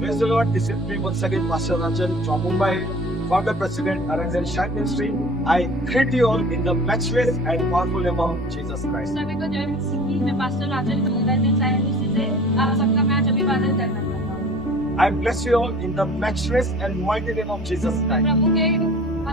Praise the Lord. This is me once again, Pastor Ranjan from Mumbai, founder president, Aranjan Shine Ministry. I greet you all in the matchless and powerful name of Jesus Christ. सभी को जय मसीह। मैं पास्टर राजन अरंजन shine ministry से आप सबका मैं आज अभिवादन करना चाहता हूँ। I bless you all in the matchless and mighty name of Jesus Christ. प्रभु के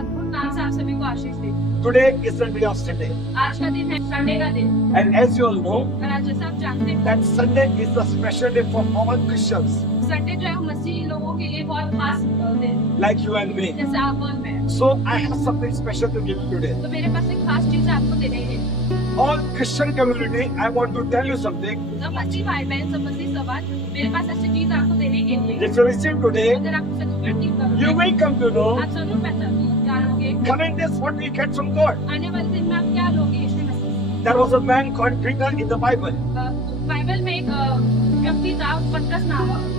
अद्भुत नाम से आप सभी को आशीष दे। Today is the day of Sunday, आज का दिन है संडे का दिन। and as you all know, और आज जैसा आप जानते हैं that Sunday is the special day for all Christians Sunday जो है मसीही लोगों के लिए बहुत खास दिन like you and me. जैसे आप और मैं। So I have something special to give you today. तो मेरे पास एक खास चीज आपको देने है। All Christian community, I want to tell you something. सब मसीही भाई बहन सब मसीही समाज मेरे पास ऐसी चीज आपको देने के लिए। If you receive today, अगर आप उसे ग्रहण करोगे you will come to know आप जरूर जानोगे coming days what we get from God. आने वाले दिन में आप क्या लोगे यीशु मसीह से। There was a man called Peter in the Bible Bible में एक व्यक्ति था पतरस नामक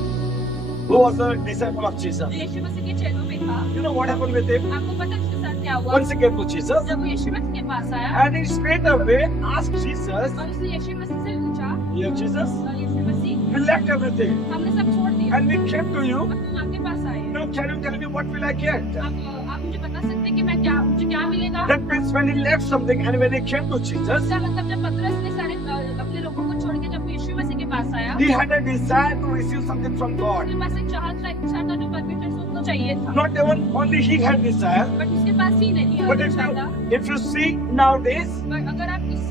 who was a disciple of Jesus. जो यीशु मसीह के चेलों में था। You know what happened with him? आपको पता है उसके साथ क्या हुआ? Once he came to Jesus जब वो यीशु मसीह के पास आया and he straight away asked Jesus, और उसने यीशु मसीह से पूछा, "Dear Jesus, Yeshu Masih we left everything हमने सब छोड़ दिया and we came to you. और तुम आपके पास आए। Now can you tell me what will I get?" आप मुझे बता सकते हैं कि मुझे क्या मिलेगा? That means when he left something and when he came to Jesus, इसका मतलब जब पतरस ने सारे अपने लोगों को छोड़ के जब यीशु मसीह के पास आया he had a desire to receive something from God. उसके पास एक चाहत था इच्छा था जो परमेश्वर से उसको चाहिए था। Not even only he had desire, but उसके पास ही नहीं but इच्छा था। if you see nowadays, पर अगर आप इस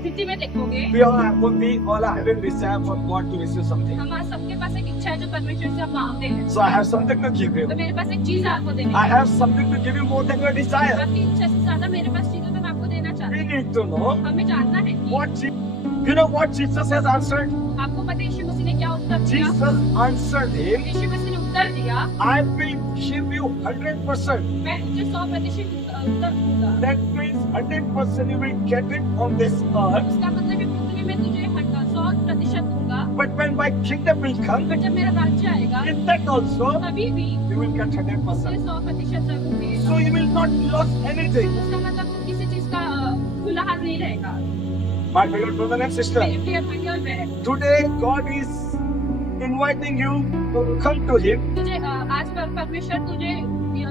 स्थिति में देखोगे we all are having desire for God to receive something. हमारा सबके पास एक इच्छा है जो परमेश्वर से आप मांगते हैं। So I have something to give you. तो मेरे पास एक चीज आपको देनी I है। have something to give you more than your desire. आपकी इच्छा से ज्यादा मेरे पास चीजें तो मैं आपको देना चाहती We हूँ। need to know हमें जानना है कि what you know what Jesus has answered. आपको पता है यीशु मसीह ने क्या उत्तर दिया? Jesus answered him, यीशु मसीह ने उत्तर दिया, I will give you 100%. मैं तुझे 100% उत्तर दूंगा। That means 100% you will get it on this earth. इसका मतलब है पृथ्वी में तुझे 100% दूंगा। But when my kingdom will come, पर जब मेरा राज्य आएगा in that also तभी भी you will get तुझे 100%. 100% जरूर मिलेगा। So you will not lose anything. इसका मतलब तुम किसी चीज का खुला हाथ नहीं रहेगा। My beloved brother and sister, मेरे प्रिय भाई और बहन, today God is inviting you to come to Him. तुझे आज परमेश्वर तुझे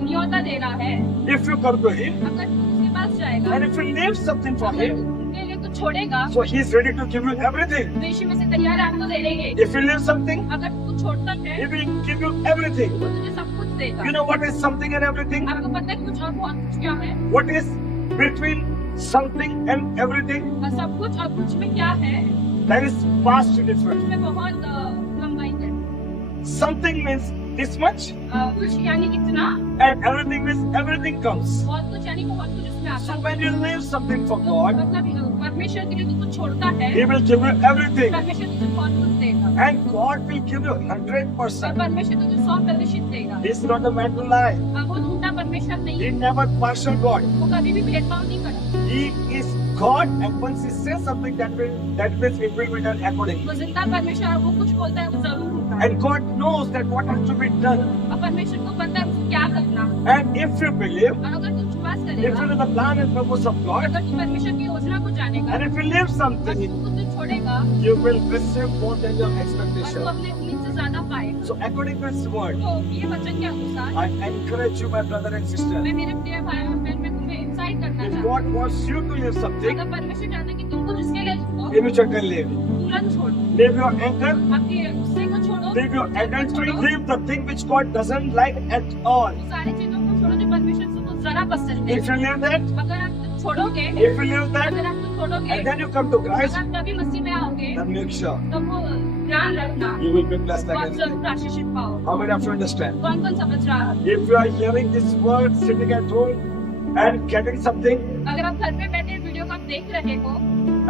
न्योता दे रहा है। If you come to Him अगर तू उसके पास जाएगा and if you leave something for अगर Him, उनके लिए कुछ छोड़ेगा so He is ready to give you everything. तो यीशु मसीह तैयार है आपको देने के। If you leave something, अगर तू छोड़ता है He will give you everything. तो तुझे सब कुछ देगा। You know what is something and everything? आपको पता है कुछ और बहुत कुछ क्या है? What is between something and everything? और सब कुछ और कुछ में क्या है? That is vast difference. उसमें बहुत लंबाई है। Something means this much कुछ यानी इतना, and everything means everything comes. बहुत कुछ यानी बहुत कुछ उसमें आता So है। when you leave something for God, मतलब परमेश्वर के लिए तू कुछ छोड़ता है, He will give you everything. परमेश्वर तुझे बहुत कुछ देगा। And God will give you और 100%. परमेश्वर तुझे 100% देगा। He's not a man to lie. वो झूठा परमेश्वर नहीं He है, never partial God. वो कभी भी भेदभाव नहीं करता। He is God, and once He says something, that means it will be done accordingly. वो जिंदा परमेश्वर है, वो कुछ बोलता है वो जरूर होता है। And God knows that what has to be done. और परमेश्वर को पता है उसको क्या करना है। And if you believe, और अगर तू विश्वास if करेगा, you know the plan and purpose of God, अगर तू परमेश्वर की योजना को जानेगा, and if you leave और something, तू कुछ छोड़ेगा, you will receive more than your और तू expectation. अपने उम्मीद से ज्यादा पाएगा। So according to His word, तो ये वचन के अनुसार I encourage you, my brother and sister. मैं मेरे प्रिय भाई और बहन मैं तुम्हें इंसाइट करना If चाहती हूँ। God wants you to leave something, अगर परमेश्वर चाहता है कि तुम कुछ इसके लिए झुको, immediately leave. तुरंत छोड़ो। Leave your anger, आपके गुस्से को छोड़ो, leave your adultery, छोड़ो, leave the thing which God doesn't like at all. उन सारी चीजों को छोड़ो जो परमेश्वर से को जरा पसंद है। If you leave that, अगर आप छोड़ोगे, if you leave that, अगर आप छोड़ोगे, and then you come to अगर Christ, आप तभी मसीह में आओगे, then make sure तो वो ध्यान रखना, you will be blessed तो like आप anything. जरूर आशीषित पाओ। How many of you understand? कौन कौन समझ रहा है? If you are hearing this word, sitting at home and getting something, अगर आप घर पे बैठे वीडियो को आप देख रहे हो,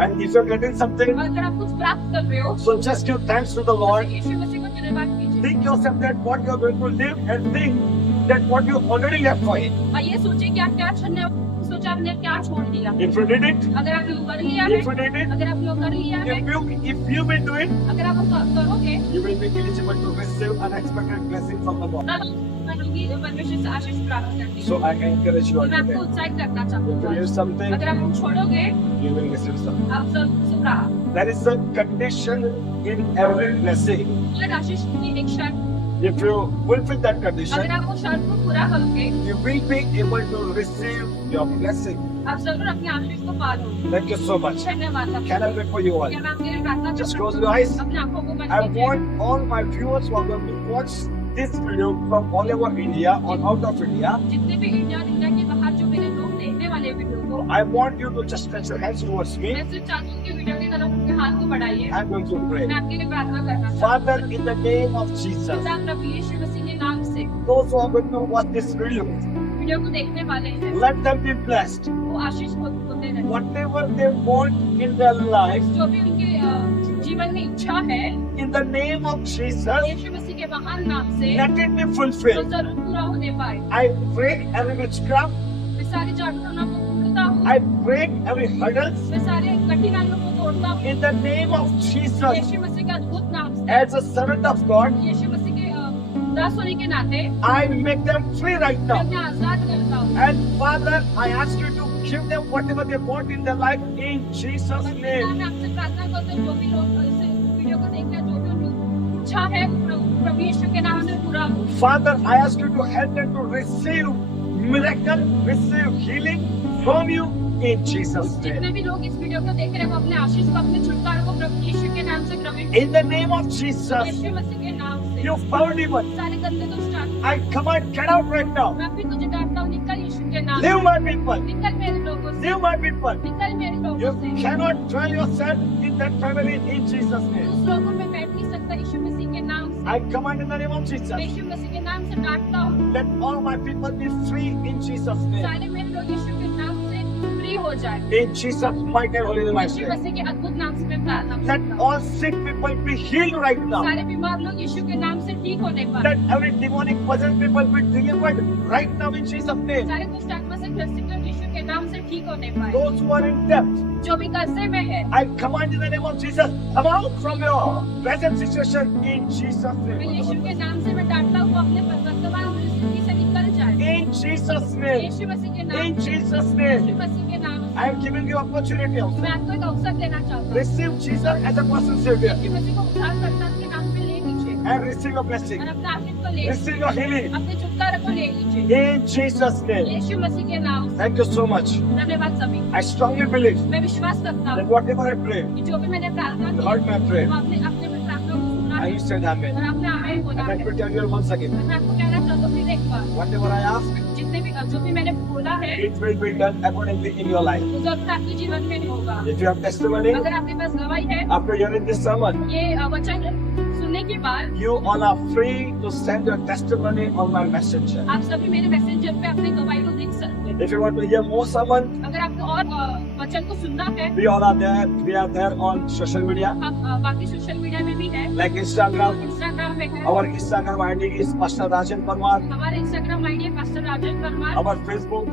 and if you are getting something, और अगर आप कुछ प्राप्त कर रहे हो, so just give thanks to the तो Lord. यीशु मसीह को धन्यवाद कीजिए। Think yourself that what you are going to live, and think that what you already left for Him. और ये सोचिए कि आप क्या छोड़ने, सोचा आपने क्या छोड़ दिया। If you did it, अगर आप लोग कर लिया है, if you did it, अगर आप लोग कर लिया है, if you will do it, अगर आप करोगे, you will be eligible to receive unexpected blessing from the Lord. तब करोगी तो परमेश्वर से आशीष प्राप्त करती So I encourage you all मैं आपको today. उत्साहित करना चाहती If you leave हूँ। something, अगर आप छोड़ोगे, you will receive something. आप जरूर से प्राप्त। There is a condition in every blessing. हर आशीष की एक शर्त If you fulfill that अगर condition, आप वो शर्त को पूरा करोगे, you will be able to receive your blessing. आप जरूर अपनी आशीष को पालोगे। Thank you so much. धन्यवाद आपका। Can I pray for you all? क्या मैं आपके लिए प्रार्थना कर Just सकती close हूँ? your eyes. अपनी आंखों को बंद I कीजिए। want all my viewers who are going to watch this video from all over India or out of India. जितने भी इंडिया और इंडिया के बाहर जो मेरे लोग देखने वाले वीडियो को, I want you to just stretch your hands towards me. मैं सिर्फ चाहती हूँ कि वीडियो की तरफ उनके हाथ को बढ़ाइए। I'm going to pray. मैं आपके लिए प्रार्थना करना चाहती हूँ। Father, in the name of Jesus, पिता प्रभु यीशु मसीह के नाम से those who are going to watch this video, video को देखने वाले हैं, let them be blessed. वो आशीष होते रहे। Whatever they want in their life, जो भी उनके जीवन में इच्छा है, in the name of Jesus, यीशु मसीह के महान नाम से let it be वो fulfilled. जरूर पूरा होने पाए। I break every witchcraft. मैं सारी जादूटोना को तोड़ता हूँ, I break every hurdle मैं सारे कठिनाइयों को तोड़ता हूँ। in the name of Jesus. यीशु मसीह के अद्भुत नाम से, As a servant of God, यीशु मसीह के दास होने के नाते I make them free right मैं now. उन्हें आजाद करता हूँ। And Father, I ask you to give them whatever they want in their life in Jesus' name. मैं आपसे प्रार्थना करता हूँ, जो भी लोग इस वीडियो को देख रहे हैं, जो भी उनकी इच्छा है, प्रभु यीशु के नाम से पूरा हो। Father, I ask you to help them to receive miracle, receive healing from you in Jesus' जितने name. भी लोग इस वीडियो को देख रहे हैं, वो अपने आशीष को, अपने छुटकारे को प्रभु यीशु के नाम से ग्रहण In the name of Jesus, यीशु मसीह के नाम से you foul demon, सारे गंदे दुष्ट आत्मा, I command, get out right now. मैं भी तुझे डांटता हूँ, निकल यीशु के नाम Leave से, my people, निकल मेरे लोगों से, leave my people. निकल मेरे You लोगों से। cannot dwell yourself in that family in Jesus' name. उस लोगों में बैठ नहीं सकता यीशु मसीह के नाम से। I command in the name of Jesus, यीशु मसीह के नाम से डांटता हूँ, let all my people be free in Jesus' name. सारे मेरे लोग यीशु के नाम से फ्री हो जाए। In Jesus' mighty and holy name I यीशु pray. मसीह के अद्भुत नाम से मैं प्रार्थना Let करता हूँ। all sick people be healed right now. सारे बीमार लोग यीशु के नाम से ठीक होने पाए। Let every demonic possessed people be delivered right now in Jesus' name. सारे दुष्ट आत्मा से ग्रसित लोग यीशु के नाम से ठीक होने पाए। Those who are in debt, जो भी कर्जे में है, I command in the name of Jesus, come out from your present situation in Jesus' मैं यीशु name. के नाम से मैं डांटता हूँ, अपने वर्तमान परिस्थिति से निकल जाए। In Jesus' name. यीशु मसीह के नाम In से, Jesus' यीशु name. मसीह के नाम से, I am giving you opportunity also. मैं आपको एक अवसर देना चाहता हूँ। Receive Jesus as a personal Savior यीशु मसीह को उद्धारकर्ता के नाम में ले लीजिए and receive your blessing. और अपने आशीष को ले Receive लीजिए, your healing अपने छुटकारे को ले लीजिए। in Jesus' name. यीशु मसीह के नाम से, Thank you so much. धन्यवाद सभी। I strongly believe मैं विश्वास करता that हूँ whatever I pray, कि जो भी मैंने प्रार्थना you की, heard my prayer. वो आपने अपने प्रार्थना को सुना And है you said amen. और आपने आमीन बोला And है। let me tell you once again, मैं आपको कहना चाहता हूँ फिर एक बार, whatever I ask, जितने भी जो भी मैंने बोला है, it will be done accordingly in your life. वो जरूर आपके जीवन में होगा। If you have testimony, अगर आपके पास गवाही है, after hearing this sermon, ये वचन सुनने के बाद you all are free to send your testimony on my messenger. आप सभी मेरे मैसेंजर पे अपनी गवाही को लिख सकते हैं। If you want to hear more sermon, अगर आपको और वचन को सुनना है, we all are there. We are there on social media, आप बाकी सोशल मीडिया में भी है, like Instagram. इंस्टाग्राम पे है, Our Instagram ID is Pastor Rajan Parmar. हमारे इंस्टाग्राम आईडी है पास्टर राजन Parmar, Our Facebook,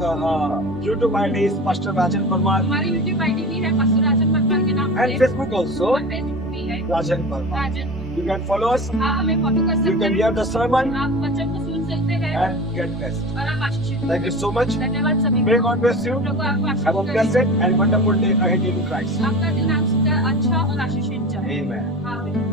YouTube ID is Pastor Rajan Parmar. हमारी यूट्यूब आईडी भी है पास्टर राजन परमार के नाम And से, Facebook also, और फेसबुक भी है Rajan Parmar. Rajan. You can follow us. आप हमें फॉलो कर You सकते can हैं, hear the sermon आप वचन को सुन सकते हैं and get blessed. और आप आशीषित Thank you so much. धन्यवाद सभी May God bless you. लोगों को आपको Have a Ashish blessed and wonderful day ahead in Christ. आपका दिन आपका अच्छा और आशीषित जाए। Amen. आमीन।